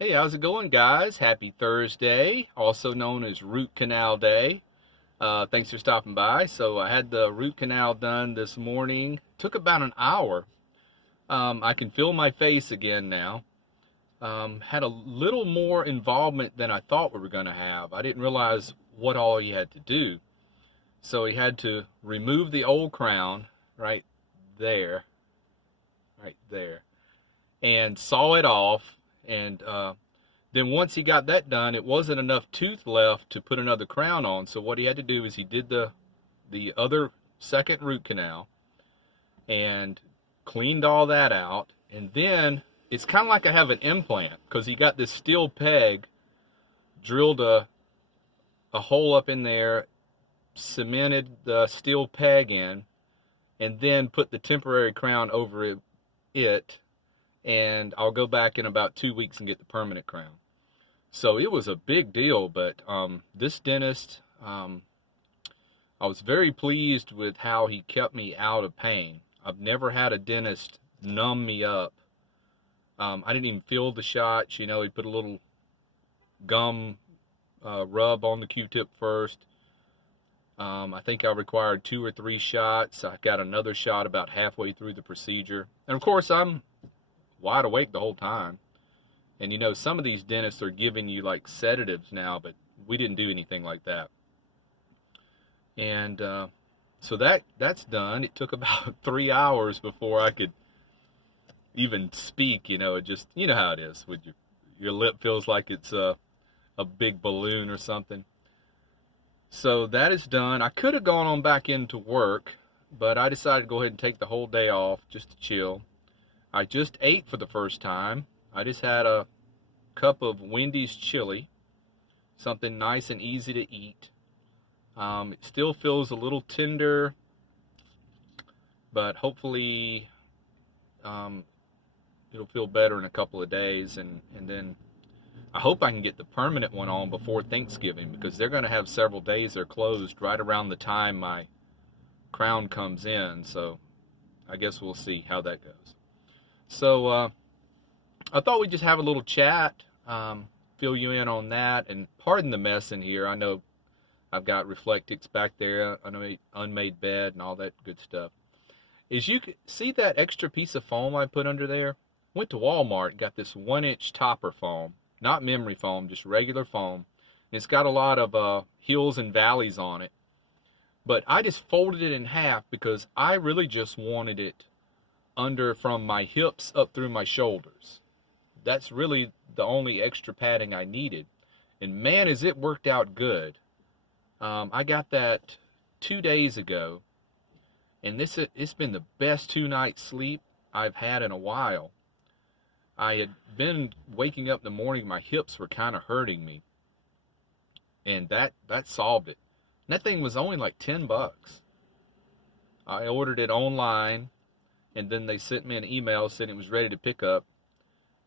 Hey, how's it going, guys? Happy Thursday, also known as Root Canal Day. Thanks for stopping by. So I had the root canal done this morning. Took about an hour. I can feel my face again now. Had a little more involvement than I thought we were going to have. I didn't realize what all you had to do. So he had to remove the old crown right there, right there, and saw it off. And then once he got that done, it wasn't enough tooth left to put another crown on. So what he had to do is he did the other second root canal and cleaned all that out. And then it's kind of like I have an implant because he got this steel peg, drilled a hole up in there, cemented the steel peg in, and then put the temporary crown over it. And I'll go back in about 2 weeks and get the permanent crown. So it was a big deal, but this dentist, I was very pleased with how he kept me out of pain. I've never had a dentist numb me up. I didn't even feel the shots. You know, he put a little gum rub on the Q-tip first. I think I required 2 or 3 shots. I got another shot about halfway through the procedure. And of course, I'm wide awake the whole time. And you know, some of these dentists are giving you like sedatives now, but we didn't do anything like that. And so that's done. It took about 3 hours before I could even speak. You know, it just, you know how it is with your lip feels like it's a big balloon or something. So that is done. I could have gone on back into work, but I decided to go ahead and take the whole day off just to chill. I just ate for the first time. I just had a cup of Wendy's chili, something nice and easy to eat. It still feels a little tender, but hopefully it'll feel better in a couple of days. And then I hope I can get the permanent one on before Thanksgiving because they're going to have several days they're closed right around the time my crown comes in. So I guess we'll see how that goes. So I thought we'd just have a little chat, fill you in on that, and pardon the mess in here. I know I've got Reflectix back there, unmade bed, and all that good stuff. As you can see that extra piece of foam I put under there? Went to Walmart, got this 1-inch topper foam, not memory foam, just regular foam. And it's got a lot of hills and valleys on it. But I just folded it in half because I really just wanted it under from my hips up through my shoulders. That's really the only extra padding I needed. And man, has it worked out good. I got that 2 days ago, and it's been the best 2 nights sleep I've had in a while. I had been waking up in the morning, my hips were kind of hurting me, and that solved it. And that thing was only like $10. I ordered it online, and then they sent me an email saying it was ready to pick up.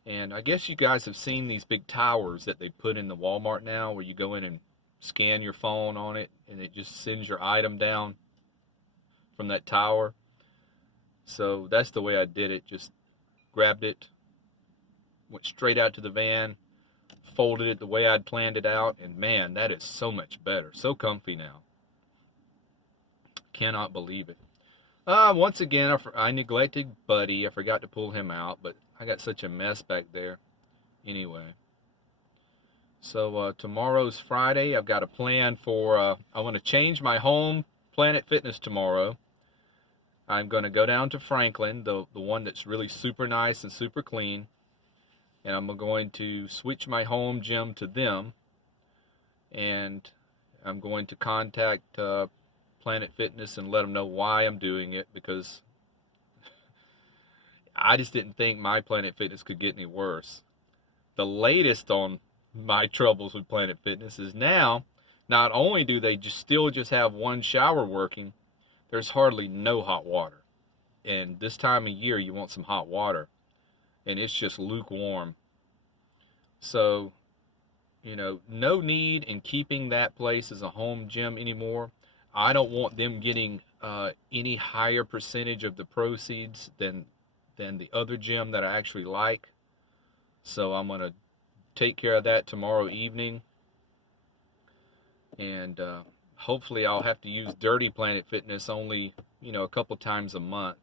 And I guess you guys have seen these big towers that they put in the Walmart now where you go in and scan your phone on it and it just sends your item down from that tower. So that's the way I did it. Just grabbed it, went straight out to the van, folded it the way I'd planned it out, and man, that is so much better. So comfy now. Cannot believe it. Once again, I neglected Buddy. I forgot to pull him out, but I got such a mess back there. Anyway. So tomorrow's Friday. I've got a plan for, I want to change my home Planet Fitness tomorrow. I'm going to go down to Franklin, the one that's really super nice and super clean. And I'm going to switch my home gym to them. And I'm going to contact Planet Fitness and let them know why I'm doing it, because I just didn't think my Planet Fitness could get any worse. The latest on my troubles with Planet Fitness is now, not only do they still just have one shower working, there's hardly no hot water. And this time of year, you want some hot water. And it's just lukewarm. So, you know, no need in keeping that place as a home gym anymore. I don't want them getting any higher percentage of the proceeds than the other gym that I actually like. So I'm going to take care of that tomorrow evening. And hopefully I'll have to use Dirty Planet Fitness only, a couple times a month.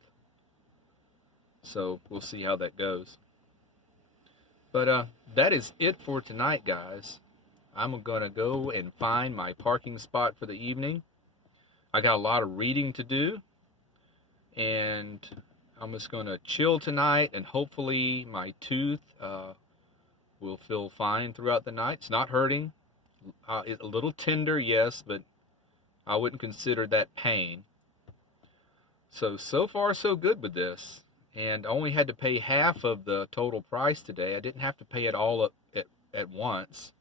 So we'll see how that goes. But that is it for tonight, guys. I'm going to go and find my parking spot for the evening. I got a lot of reading to do. And I'm just going to chill tonight, and hopefully my tooth will feel fine throughout the night. It's not hurting. It's a little tender, yes, but I wouldn't consider that pain. So far so good with this. And I only had to pay half of the total price today. I didn't have to pay it all up at once.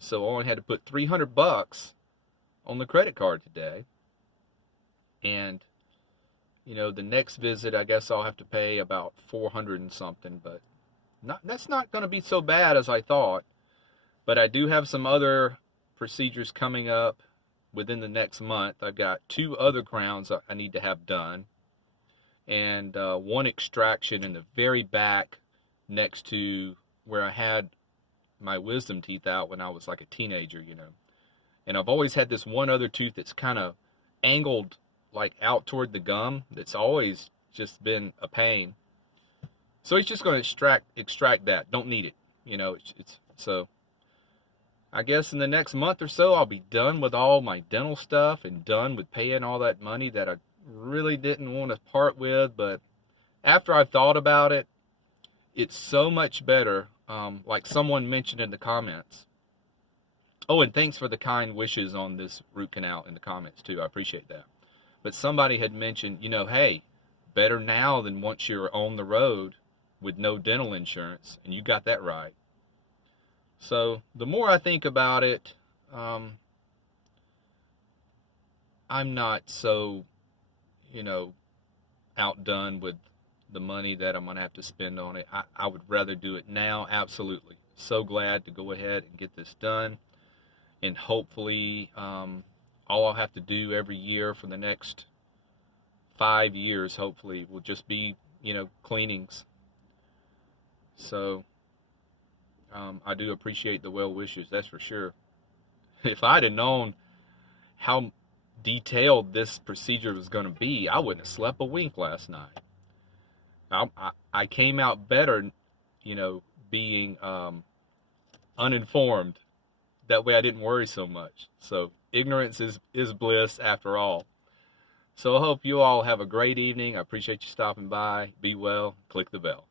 So I only had to put $300 on the credit card today. And, the next visit, I guess I'll have to pay about $400 and something. But that's not going to be so bad as I thought. But I do have some other procedures coming up within the next month. I've got 2 other crowns I need to have done. And 1 extraction in the very back next to where I had my wisdom teeth out when I was like a teenager, And I've always had this one other tooth that's kind of angled like out toward the gum. That's always just been a pain. So he's just going to extract that. Don't need it. So I guess in the next month or so I'll be done with all my dental stuff and done with paying all that money that I really didn't want to part with. But after I've thought about it, it's so much better. Like someone mentioned in the comments. Oh, and thanks for the kind wishes on this root canal in the comments too. I appreciate that. But somebody had mentioned, hey, better now than once you're on the road with no dental insurance, and you got that right. So the more I think about it, I'm not so, outdone with the money that I'm going to have to spend on it. I would rather do it now, absolutely. So glad to go ahead and get this done. And hopefully, all I'll have to do every year for the next 5 years, hopefully, will just be, cleanings. So, I do appreciate the well wishes, that's for sure. If I'd have known how detailed this procedure was going to be, I wouldn't have slept a wink last night. I came out better, being uninformed. That way I didn't worry so much. So ignorance is bliss after all. So I hope you all have a great evening. I appreciate you stopping by. Be well. Click the bell.